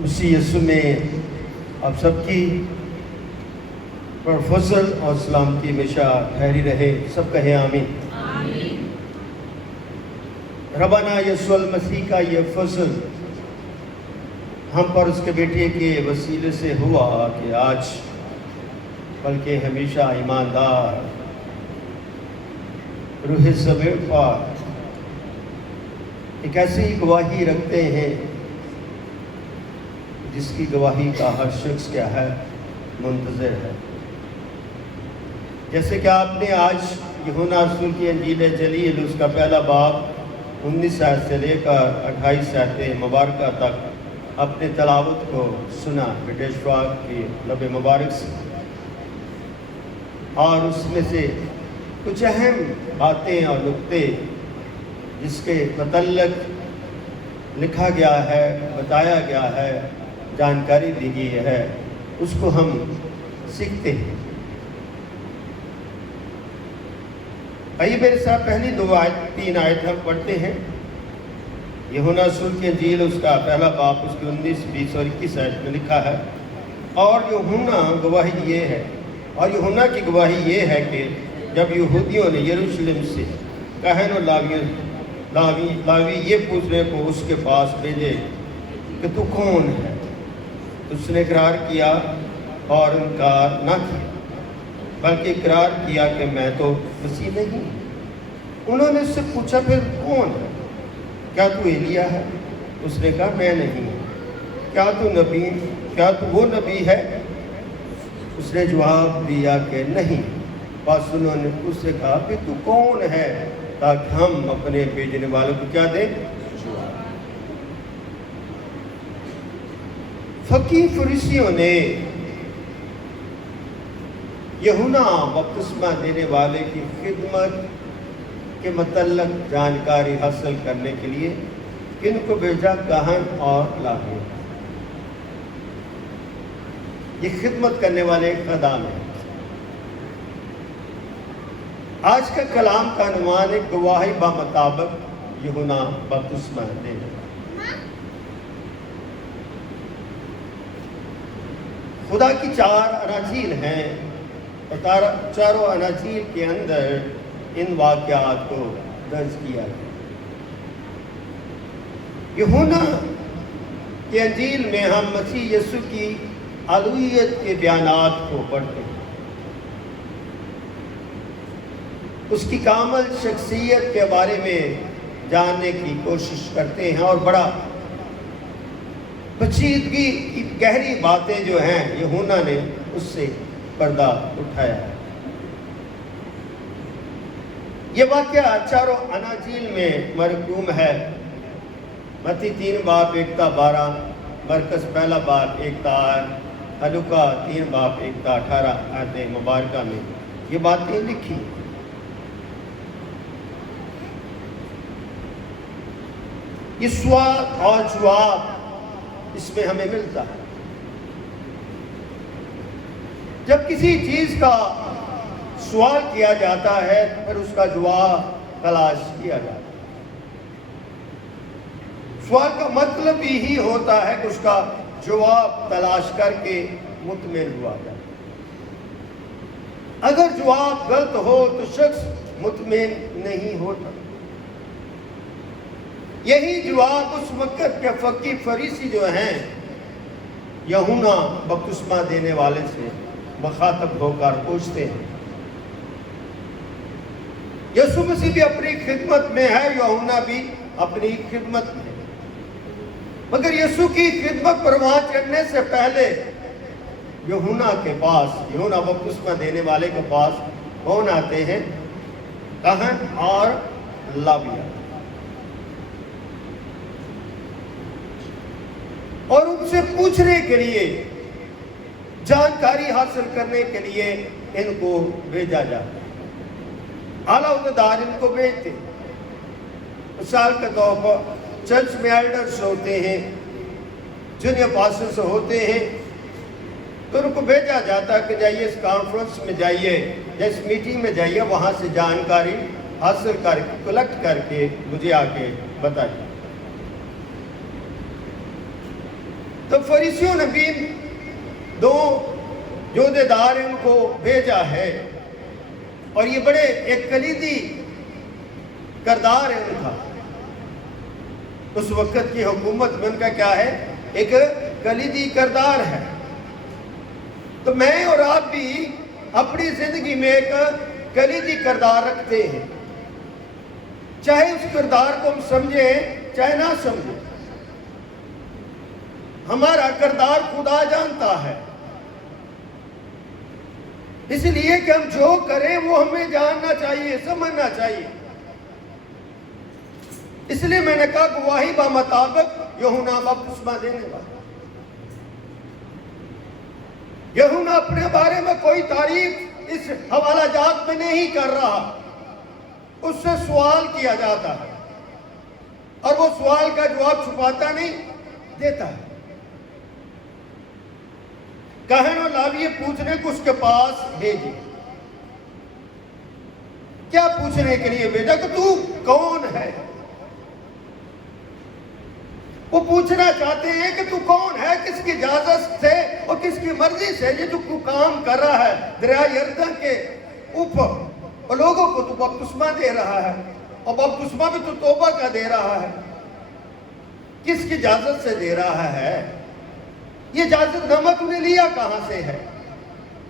مسیح یسوع میں آپ سب کی پر فضل اور سلامتی ہمیشہ ٹھہری رہے. سب کہیں آمین. ربنا یسوع المسیح کا یہ فضل ہم پر اس کے بیٹے کے وسیلے سے ہوا کہ آج بلکہ ہمیشہ ایماندار روح سبیر پاک ایک ایسی گواہی رکھتے ہیں جس کی گواہی کا ہر شخص کیا ہے، منتظر ہے. جیسے کہ آپ نے آج یوحنا رسول کی انجیل جلیل اس کا پہلا باب 19 آیت سے لے کر 28 آیت مبارکہ تک اپنے تلاوت کو سنا پیشوا کی لب مبارک سے، اور اس میں سے کچھ اہم باتیں اور نقطے جس کے متعلق لکھا گیا ہے، بتایا گیا ہے، جانکاری دی گئی ہے، اس کو ہم سیکھتے ہیں. آئیے میرے ساتھ پہلی 3 آیت ہم پڑھتے ہیں. یوحنا رسول کی انجیل اس کا پہلا باب اس کی 19، 20 اور 21 آیت میں لکھا ہے. اور یوحنا گواہی یہ ہے، اور یوحنا کی گواہی یہ ہے کہ جب یہودیوں نے یروشلم سے کاہن اور لاوی یہ پوچھنے کو اس کے پاس بھیجے کہ تو کون ہے، اس نے اقرار کیا اور انکار نہ کیا، بلکہ اقرار کیا کہ میں تو مسیح نہیں. انہوں نے اس سے پوچھا پھر کون ہے؟ کیا تو ایلیا ہے؟ اس نے کہا میں نہیں. کیا تو وہ نبی ہے؟ اس نے جواب دیا کہ نہیں. بس انہوں نے اس سے کہا کہ تو کون ہے تاکہ ہم اپنے بھیجنے والوں کو کیا دیں؟ فقیہ فریسیوں نے یوحنا بپتسمہ دینے والے کی خدمت کے متعلق جانکاری حاصل کرنے کے لیے کن کو بھیجا؟ کاہن اور لاوی. یہ خدمت کرنے والے خدام ہیں. آج کا کلام کا عنوان ہے گواہی بمطابق یوحنا بپتسمہ دینے. خدا کی 4 اناجیل ہیں، اور چاروں اناجیل کے اندر ان واقعات کو درج کیا ہے. یوحنا کی انجیل میں ہم مسیح یسوع کی الوہیت کے بیانات کو پڑھتے ہیں، اس کی کامل شخصیت کے بارے میں جاننے کی کوشش کرتے ہیں، اور بڑا پیچیدگی کی گہری باتیں جو ہیں یوحنا نے اس سے پردہ اٹھایا ہے. یہ واقعہ چاروں اناجیل میں مرقوم ہے. متی 3 باب 1 تا 12، مرکز پہلا باب 1 تا 8، لوکا 3 باب 1 تا 18 آیت مبارکہ میں یہ باتیں لکھی. یہ سوال اور جواب اس میں ہمیں ملتا ہے. جب کسی چیز کا سوال کیا جاتا ہے تو پھر اس کا جواب تلاش کیا جاتا ہے. سوال کا مطلب یہی ہوتا ہے کہ اس کا جواب تلاش کر کے مطمئن ہوا جائے. اگر جواب غلط ہو تو شخص مطمئن نہیں ہوتا. یہی جواب اس وقت کے فقیہ فریسی جو ہیں یوحنا بپتسمہ دینے والے سے مخاطب ہو کر پوچھتے ہیں. یسوع مسیح بھی اپنی خدمت میں ہے، یوحنا بھی اپنی خدمت میں ہے، مگر یسوع کی خدمت پر وہاں چڑھنے سے پہلے یوحنا کے پاس، یوحنا بپتسمہ دینے والے کے پاس کون آتے ہیں؟ کاہن اور لاوی. اور ان سے پوچھنے کے لیے، جانکاری حاصل کرنے کے لیے ان کو بھیجا جاتا ہے. اعلیٰ عہدیدار ان کو بھیجتے. مثال کے طور پر چرچ میں ایلڈرز ہوتے ہیں، جونیئر پاسٹرز ہوتے ہیں، تو ان کو بھیجا جاتا ہے کہ جائیے اس کانفرنس میں جائیے یا اس میٹنگ میں جائیے، وہاں سے جانکاری حاصل کر کے کلیکٹ کر کے مجھے آ کے بتائیے. تو فریسیوں نے بھی دو جودے دار ان کو بھیجا ہے، اور یہ بڑے ایک کلیدی کردار ہے ان کا، اس وقت کی حکومت میں ان کا کیا ہے، ایک کلیدی کردار ہے۔ تو میں اور آپ بھی اپنی زندگی میں ایک کلیدی کردار رکھتے ہیں، چاہے اس کردار کو ہم سمجھیں چاہے نہ سمجھیں۔ ہمارا کردار خدا جانتا ہے، اس لیے کہ ہم جو کریں وہ ہمیں جاننا چاہیے، سمجھنا چاہیے۔ اس لیے میں نے کہا گواہی بمطابق یوحنا بپتسمہ دینے والا۔ یوحنا اپنے بارے میں کوئی تعریف اس حوالہ جات میں نہیں کر رہا، اس سے سوال کیا جاتا ہے، اور وہ سوال کا جواب چھپاتا نہیں، دیتا ہے۔ کہن اور لاویے پوچھنے کو اس کے پاس بھیجے۔ کیا پوچھنے کے لیے بھیجا؟ کہ تو کون ہے؟ وہ پوچھنا چاہتے ہیں کہ تو کون ہے، کس کی اجازت سے اور کس کی مرضی سے یہ جو کام کر رہا ہے دریا یردن کے اوپر، اور لوگوں کو تو بپتسمہ دے رہا ہے، اور بپتسمہ بھی تو توبہ کا دے رہا ہے، کس کی اجازت سے دے رہا ہے؟ یہ اجازت نامہ تو نے لیا کہاں سے ہے؟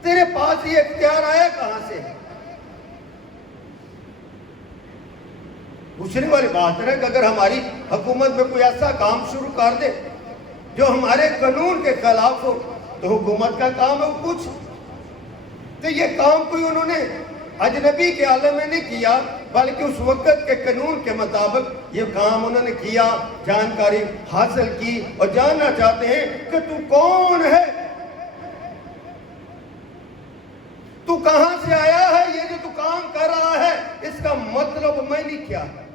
تیرے پاس یہ اختیار آیا کہاں سے ہے؟ پوچھنے والی بات ہے کہ اگر ہماری حکومت میں کوئی ایسا کام شروع کر دے جو ہمارے قانون کے خلاف ہو، تو حکومت کا کام ہے وہ پوچھ۔ تو یہ کام کوئی انہوں نے اجنبی کے عالم میں نہیں کیا، بلکہ اس وقت کے قانون کے مطابق یہ کام انہوں نے کیا، جانکاری حاصل کی، اور جاننا چاہتے ہیں کہ تو کون ہے، تو کہاں سے آیا ہے، یہ جو تو کام کر رہا ہے اس کا مطلب معنی کیا ہے؟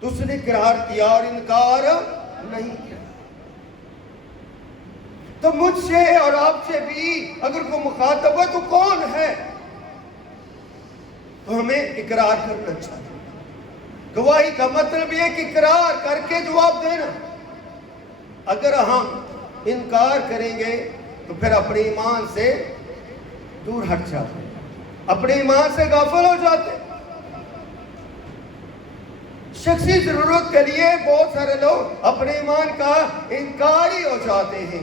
تو اس نے اقرار کیا اور انکار نہیں کیا۔ تو مجھ سے اور آپ سے بھی اگر کوئی مخاطب ہے تو کون ہے، تو ہمیں اقرار کرنا چاہیے۔ گواہی کا مطلب یہ کہ اقرار کر کے جواب دینا۔ اگر ہم انکار کریں گے تو پھر اپنے ایمان سے دور ہٹ جاتے، اپنے ایمان سے غافل ہو جاتے۔ شخصی ضرورت کے لیے بہت سارے لوگ اپنے ایمان کا انکاری ہو جاتے ہیں۔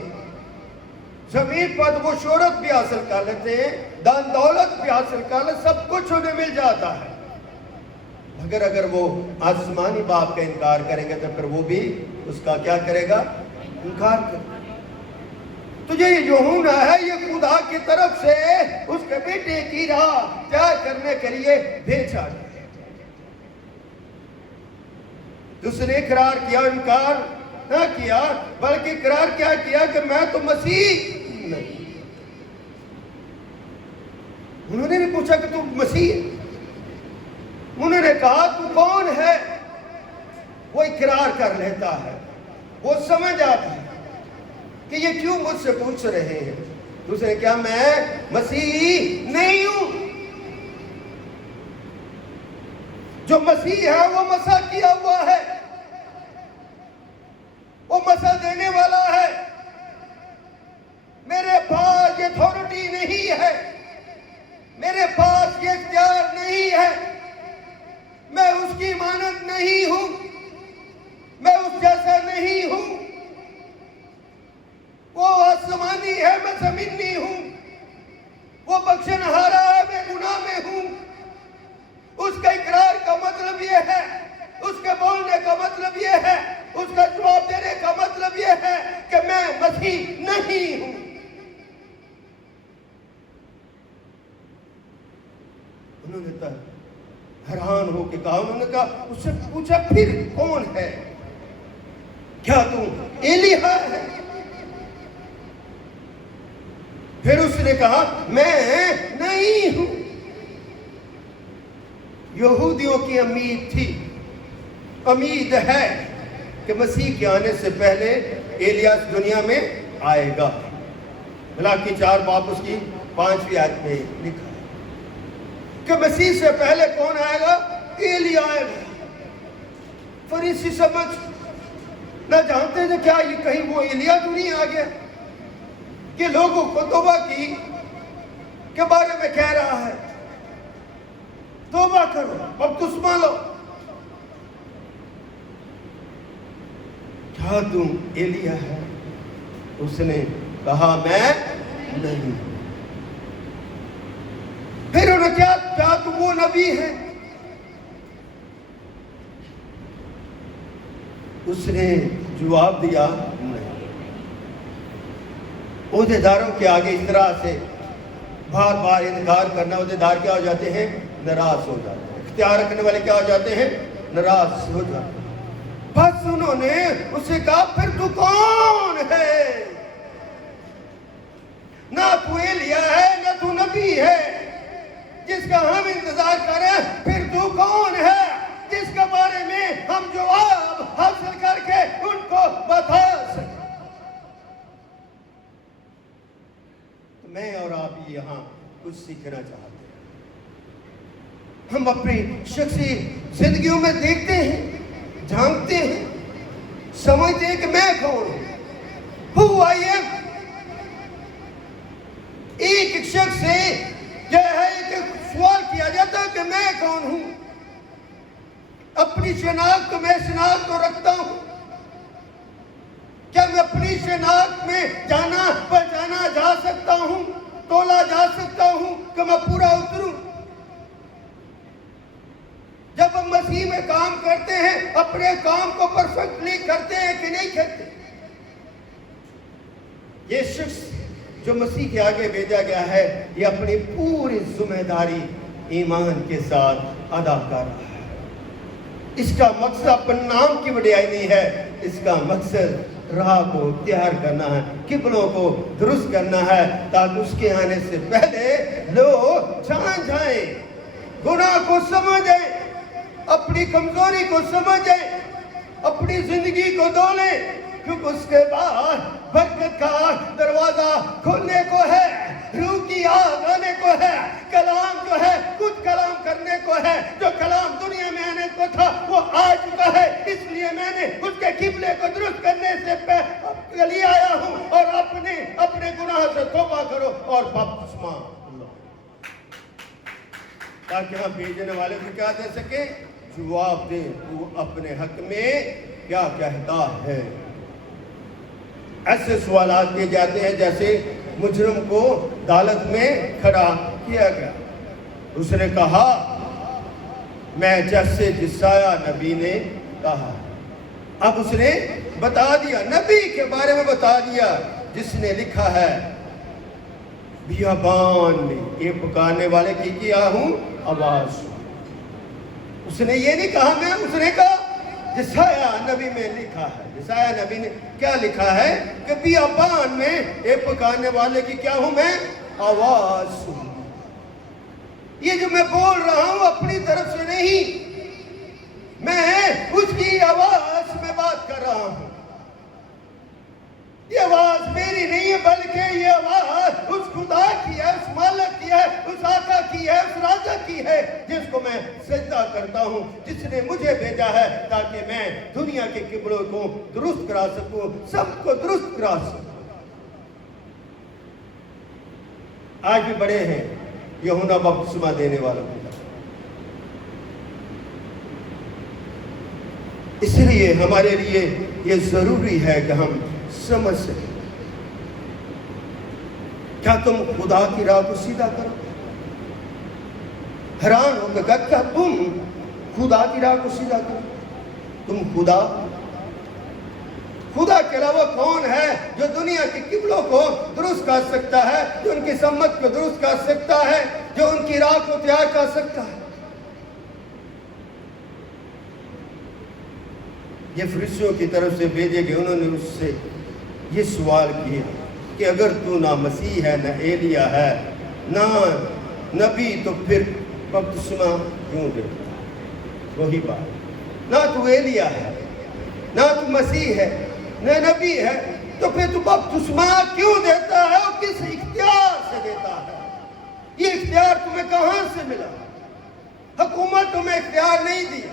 زمین پر وہ شہرت بھی حاصل کر لیتے ہیں، دان دولت بھی حاصل کر لیتے، سب کچھ انہیں مل جاتا ہے، مگر اگر وہ آسمانی باپ کا انکار کریں گے تو پھر وہ بھی اس کا کیا کرے گا؟ انکار کرے گا۔ تو یہ یوحنا ہے، یہ خدا کی طرف سے اس کے بیٹے کی راہ تیار کرنے کے لیے بھیجا گیا۔ اس نے اقرار کیا، انکار نہ کیا، بلکہ اقرار کیا کہ میں تو مسیح نہیں۔ انہوں نے بھی پوچھا کہ تو مسیح ہے؟ انہوں نے کہا تو کون ہے؟ وہ اقرار کر لیتا ہے، وہ سمجھ آتا ہے کہ یہ کیوں مجھ سے پوچھ رہے ہیں۔ دوسرے کیا میں مسیح نہیں ہوں؟ جو مسیح ہے وہ مسح کیا ہوا ہے، وہ مسح دینے والا ہے۔ میرے پاس یہ اتھارٹی نہیں ہے، میرے پاس یہ اختیار نہیں ہے، میں اس کی مانند نہیں ہوں، میں اس جیسا نہیں ہوں۔ وہ آسمانی ہے، میں زمینی ہوں، وہ بخشنہارا ہے، میں گناہ میں ہوں۔ اس کا اقرار کا مطلب یہ ہے، اس کے بولنے کا مطلب یہ ہے، اس کا جواب دینے کا مطلب یہ ہے کہ میں مسیح نہیں ہوں۔ انہوں نے حیران ہو کے کہا، انہوں نے کہا، اس سے پوچھا پھر کون ہے؟ کیا تم ایلیہ ہے؟ پھر اس نے کہا میں نہیں ہوں۔ یہودیوں کی امید تھی، امید ہے کہ مسیح کے آنے سے پہلے ایلیہ اس دنیا میں آئے گا۔ ملاکی 4 باب اس کی 5ویں آیت میں لکھا ہے کہ مسیح سے پہلے کون آئے گا؟ ایلیہ آئے گا۔ فریسی سمجھ نہ جانتے تھے کیا یہ کہیں وہ ایلیا تو نہیں آ گیا کہ لوگوں کو توبہ کی کے بارے میں کہہ رہا ہے توبہ کرو بپتسمہ لو. کیا تم ایلیا ہے؟ اس نے کہا میں نہیں. پھر انہوں نے کیا تم وہ نبی ہے؟ اس نے جواب دیا نہیں. عہدیداروں کے آگے اس طرح سے بار بار انکار کرنا، عہدیدار کیا ہو جاتے ہیں؟ ناراض ہو جاتے ہیں. اختیار رکھنے والے کیا ہو جاتے ہیں؟ ناراض ہو جاتے ہیں. بس انہوں نے اسے کہا پھر تو کون ہے؟ نہ تو ایلیا ہے نہ تو نبی ہے جس کا ہم انتظار کریں. پھر تو کون ہے جس کے بارے میں ہم جواب حاصل کر کے ان کو بتا سکیں؟ میں اور آپ یہاں کچھ سیکھنا چاہتے ہیں. ہم اپنی شخصی زندگیوں میں دیکھتے ہیں، جانتے ہیں، سمجھتے ہیں کہ میں کون ہوں. Who I am. ایک شخص سے یہ ہے کہ سوال کیا جاتا ہے کہ میں کون ہوں. اپنی شناخت میں شناخت تو رکھتا ہوں. کیا میں اپنی شناخت میں جانا پہچانا جا سکتا ہوں، تولا جا سکتا ہوں کہ میں پورا اتروں؟ جب ہم مسیح میں کام کرتے ہیں اپنے کام کو پرفیکٹلی کرتے ہیں کہ نہیں کرتے؟ یہ شخص جو مسیح کے آگے بھیجا گیا ہے یہ اپنی پوری ذمہ داری ایمان کے ساتھ ادا کر رہا ہے. اس کا مقصد اپنے نام کی وڈیائی نہیں ہے، اس کا مقصد راہ کو تیار کرنا ہے، قبلوں کو درست کرنا ہے تاکہ اس کے آنے سے پہلے لوگ جان جائیں، گناہ کو سمجھیں، اپنی کمزوری کو سمجھیں، اپنی زندگی کو دولیں، کیونکہ اس کے بعد برکت کا دروازہ کھلنے کو ہے، روح کی آگ آنے کو ہے، کلام جو ہے خود کلام کرنے کو ہے. جو کلام دنیا میں آنے کو تھا وہ آ چکا ہے. اس لیے میں نے اس کے قبلے کو درست کرنے سے پہلے آیا ہوں. اور اپنے گناہ سے توبہ کرو اور بپتسمہ لو تاکہ ہم بھیجنے والے کو کیا دے سکے؟ جواب دے تو اپنے حق میں کیا کہتا ہے. ایسے سوالات کیے جاتے ہیں جیسے مجرم کو عدالت میں کھڑا کیا گیا. اس نے کہا میں جیسے جسایا نبی نے کہا. اب اس نے بتا دیا، نبی کے بارے میں بتا دیا جس نے لکھا ہے بیابان میں یہ پکارنے والے کی کیا ہوں آواز. اس نے یہ نہیں کہا میں، اس نے کہا جسایا نبی میں لکھا ہے. جسایا نبی نے کیا لکھا ہے کہ بیابان میں یہ پکارنے والے کی کیا ہوں میں آواز سن. یہ جو میں بول رہا ہوں اپنی طرف سے نہیں، میں اس کی آواز میں بات کر رہا ہوں. یہ آواز میری نہیں ہے بلکہ یہ آواز اس خدا کی ہے، اس مالک کی ہے، اس آقا کی ہے، اس راجا کی ہے جس کو میں سجدہ کرتا ہوں، جس نے مجھے بھیجا ہے تاکہ میں دنیا کے قبلوں کو درست کرا سکوں، سب کو درست کرا سکوں. آج بھی بڑے ہیں یوحنا بپتسمہ دینے والوں کی طرح. اس لیے ہمارے لیے یہ ضروری ہے کہ ہم سمجھ سکیں. کیا تم خدا کی راہ کو سیدھا کرو؟ حیران ہو کہ کیا تم خدا کی راہ کو سیدھا کرو؟ تم خدا کے علاوہ کون ہے جو دنیا کی قبلوں کو درست کر سکتا ہے، جو ان کی سمت کو درست کر سکتا ہے، جو ان کی راہ کو تیار کر سکتا ہے؟ یہ فرشتوں کی طرف سے بھیجے گئے، انہوں نے اس سے یہ سوال کیا کہ اگر تو نہ مسیح ہے، نہ ایلیا ہے، نہ نبی، تو پھر بپتسمہ کیوں دیتا؟ وہی بات، نہ تو ایلیا ہے، نہ تو مسیح ہے، نہ نبی ہے، تو پھر تو بپتسمہ کیوں دیتا ہے اور کس اختیار سے دیتا ہے؟ یہ اختیار تمہیں کہاں سے ملا؟ حکومت تمہیں اختیار نہیں دیا.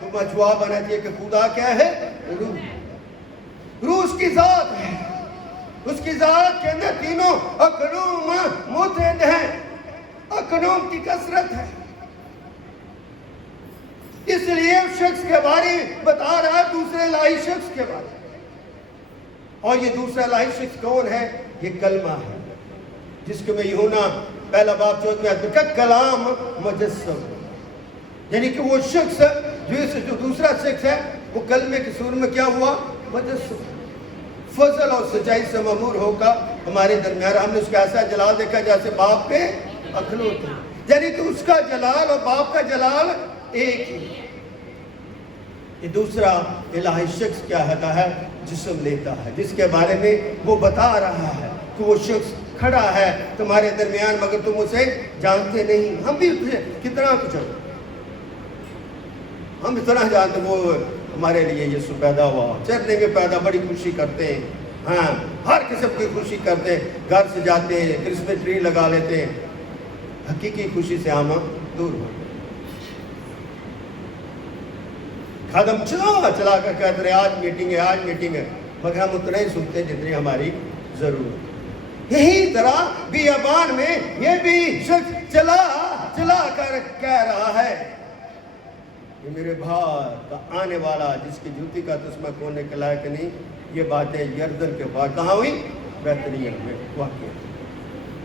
تو جواب آنا چاہیے کہ خدا کیا ہے؟ روح. روح اس کی ذات ہے. اس کی ذات کے اندر تینوں اقنوم متحد ہیں. اقنوم کی کثرت ہے. اس لیے اس شخص کے بارے میں بتا رہا ہے دوسرے الہی شخص کے بارے میں. اور یہ دوسرا الہی شخص کون ہے؟ یہ کلمہ ہے، جس کو میں یوحنا پہلا باب 14 میں کا کلام مجسم، یعنی کہ وہ شخص جو دوسرا شخص ہے وہ کلمے کی صورت میں کیا ہوا؟ مجسم. فضل اور سچائی سے مامور ہوگا ہمارے درمیان. ہم نے اس کا ایسا جلال دیکھا جیسے باپ کے اخلوط ہے، یعنی کہ اس کا جلال اور باپ کا جلال ایک ہی. یہ دوسرا الہی شخص کیا ہوتا ہے؟ جسم لیتا ہے، جس کے بارے میں وہ بتا رہا ہے کہ وہ شخص کھڑا ہے تمہارے درمیان مگر تم اسے جانتے نہیں. ہم بھی کتنا کچھ ہم اتنا جانتے، وہ ہمارے لیے یسوع پیدا ہوا، چرنے میں پیدا، بڑی خوشی کرتے ہیں. ہاں، ہر قسم کی خوشی کرتے ہیں، گھر سے جاتے ہیں، کرسمس ٹری لگا لیتے ہیں. حقیقی خوشی سے ہم دور ہو. قدم چلا کر کہتے رہے آج میٹنگ ہے، آج میٹنگ ہے، مگر ہم اتنا ہی سنتے جتنی ہماری ضرورت. یہی طرح بیابان میں یہ بھی شخص چلا کر کہہ رہا ہے کہ میرے بھائی کا آنے والا جس کی جوتی کا تسمہ کھولنے کے لائق نہیں. یہ باتیں یردن کے پاس کہاں ہوئی؟ بیتنیہ میں واقع،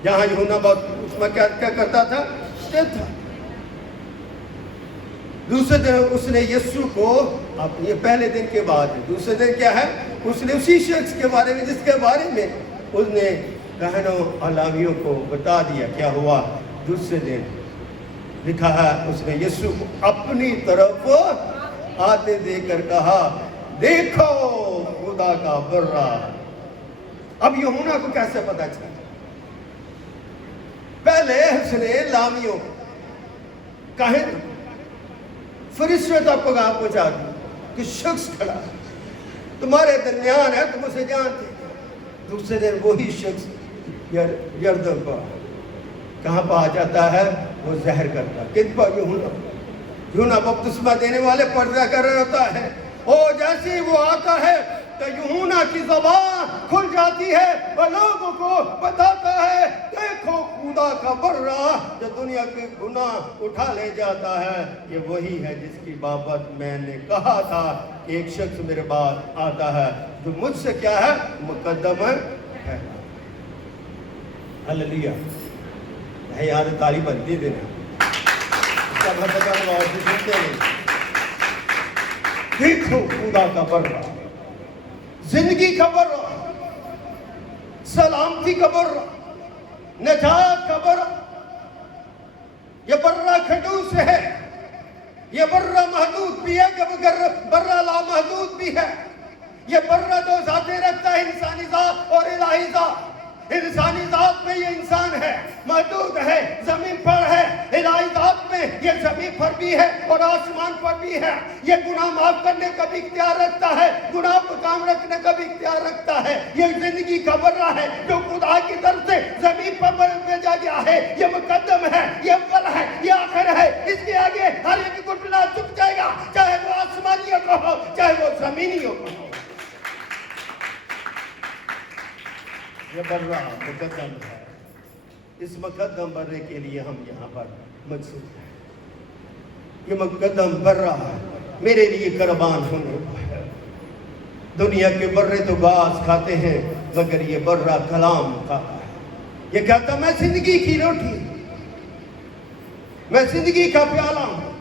جہاں یوحنا بہت اس میں کیا کرتا تھا؟ دوسرے دن اس نے یسوع کو، یہ پہلے دن کے بعد ہے، دوسرے دن کیا ہے؟ اس نے اسی شخص کے بارے میں جس کے بارے میں اس نے کہنوں اور لاویوں کو بتا دیا کیا ہوا. دوسرے دن لکھا ہے اس نے یسوع کو اپنی طرف آتے دیکھ کر کہا دیکھو خدا کا برا. اب یوحنا کو کیسے پتا چلا؟ پہلے اس نے لاویوں کہے فرشتے تک کو کہا پہنچا دیا کہ شخص کھڑا ہے تمہارے درمیان ہے، تم اسے جانتے. دوسرے دن وہی شخص یردن پر کہاں پہ آ جاتا ہے؟ وہ زہر کرتا ہے. کن پر؟ یوحنا بپتسمہ دینے والے پردہ کر رہا ہوتا ہے. اور جیسے ہی وہ آتا ہے تو یوحنا کی زبان کھل جاتی ہے اور لوگوں کو بتاتا ہے دیکھو خدا کا برا جو دنیا کے گناہ اٹھا لے جاتا ہے. یہ وہی ہے جس کی بابت میں نے کہا تھا کہ ایک شخص میرے بعد آتا ہے جو مجھ سے کیا ہے؟ مقدم ہے. ہلیلویا. یہاں تالی بنتی دینا دیکھو خدا کا برا، زندگی کا برا، سلامتی کا برا، نجات کا برا. یہ برا کھڈوس ہے، یہ برا محدود بھی ہے مگر برا لامحدود بھی ہے. یہ برا دو ذاتیں رکھتا ہے، انسانی ذات اور الہی ذات. انسانی ذات میں یہ انسان ہے، محدود ہے، زمین پر ہے. الہی ذات میں یہ زمین پر بھی ہے اور آسمان پر بھی ہے. یہ گناہ معاف کرنے کا بھی اختیار رکھتا ہے، گناہ پر کام رکھنے کا بھی اختیار رکھتا ہے. یہ زندگی کا برا ہے جو خدا کی طرف سے زمین پر بھیجا گیا ہے. یہ مقدم ہے، یہ اول ہے، یہ آخر ہے. اس کے آگے ہر ایک گھٹنا جھک جائے گا، چاہے وہ آسمانیوں کو ہو چاہے وہ زمینیوں کو ہو. یہ برا مقدم ہے. اس مقدم برے کے لیے ہم یہاں پر مقصود ہیں. یہ مقدم برا ہے میرے لیے قربان ہونے کو ہے. دنیا کے برے تو گھاس کھاتے ہیں مگر یہ برا کلام کھاتا ہے. یہ کہتا میں زندگی کی روٹی، میں زندگی کا پیالہ ہوں،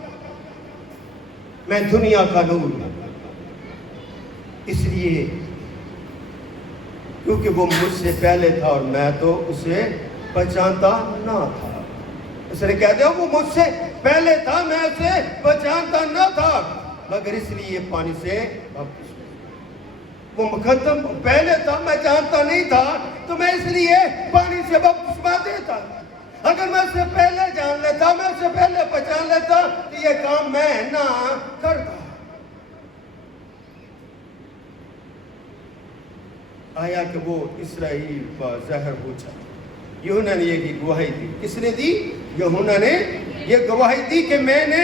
میں دنیا کا نور ہوں. اس لیے کیونکہ وہ مجھ سے پہلے تھا اور میں تو اسے پہچانتا نہ تھا. اس نے کہہ دیا وہ مجھ سے پہلے تھا، میں اسے پہچانتا نہ تھا مگر اس لیے پانی سے وہ مقدم پہلے تھا، میں جانتا نہیں تھا تو میں اس لیے پانی سے بپتسمہ دیتا. اگر میں اسے پہلے جان لیتا، میں اسے پہلے پہچان لیتا تو یہ کام میں نہ کرتا. آیا کہ وہ اسرائیل پر زہر ہو جائے. یوحنا نے یہ گواہی دی. کس نے دی؟ یوحنا نے یہ گواہی دی کہ میں نے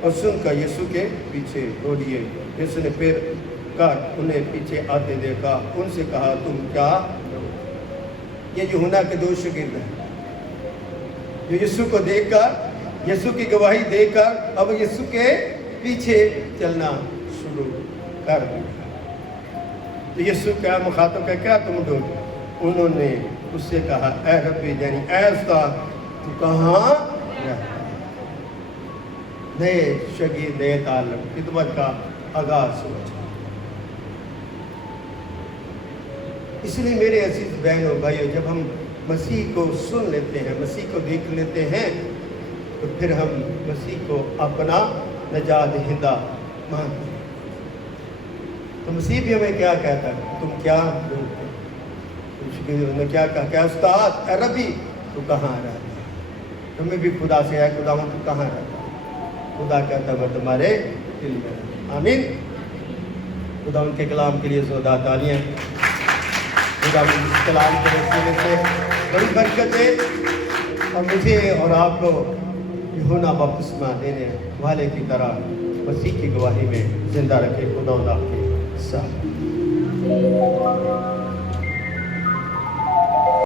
اور سن کر یسوع کے پیچھے دوڑیے۔ یسوع نے پھر کر انہیں پیچھے آتے دیکھا، ان سے کہا تم کیا؟ یہ یوحنا کے 2 شاگرد ہیں جو یسوع کو دیکھ کر، یسوع کی گواہی دے کر اب یسوع کے پیچھے چلنا شروع کر دیا۔ تو یسوع کیا مخاطب ہے، کیا تم لوگ؟ انہوں نے اس سے کہا اے ربی، یعنی اے استاد تو کہاں رہتا ہے؟ نئے شاگرد، نئے تعلق، خدمت کا آغاز ہو جائے۔ اس لیے میرے عزیز بہنوں بھائیوں، جب ہم مسیح کو سن لیتے ہیں، مسیح کو دیکھ لیتے ہیں، تو پھر ہم مسیح کو اپنا نجات دہندہ مانتے ہیں۔ تو مسیح بھی ہمیں کیا کہتا ہے، تم کیا لوگ ہو؟ انہوں نے کیا کہا، کیا استاد، اے ربی تو کہاں رہتا ہے؟ ہمیں بھی خدا سے ہے، خدا تو کہاں رہتا ہے؟ خدا کہتا ہے میں تمہارے دل میں رہتا ہوں۔ آمین۔ خدا ان کے کلام کے لیے زوردار تالیاں۔ خدا اس کلام کے وسیلے سے بڑی برکت ہے، اور مجھے اور آپ کو یوحنا بپتسمہ دینے والے کی طرح مسیح کی گواہی میں زندہ رکھے۔ خدا آپ کے ساتھ۔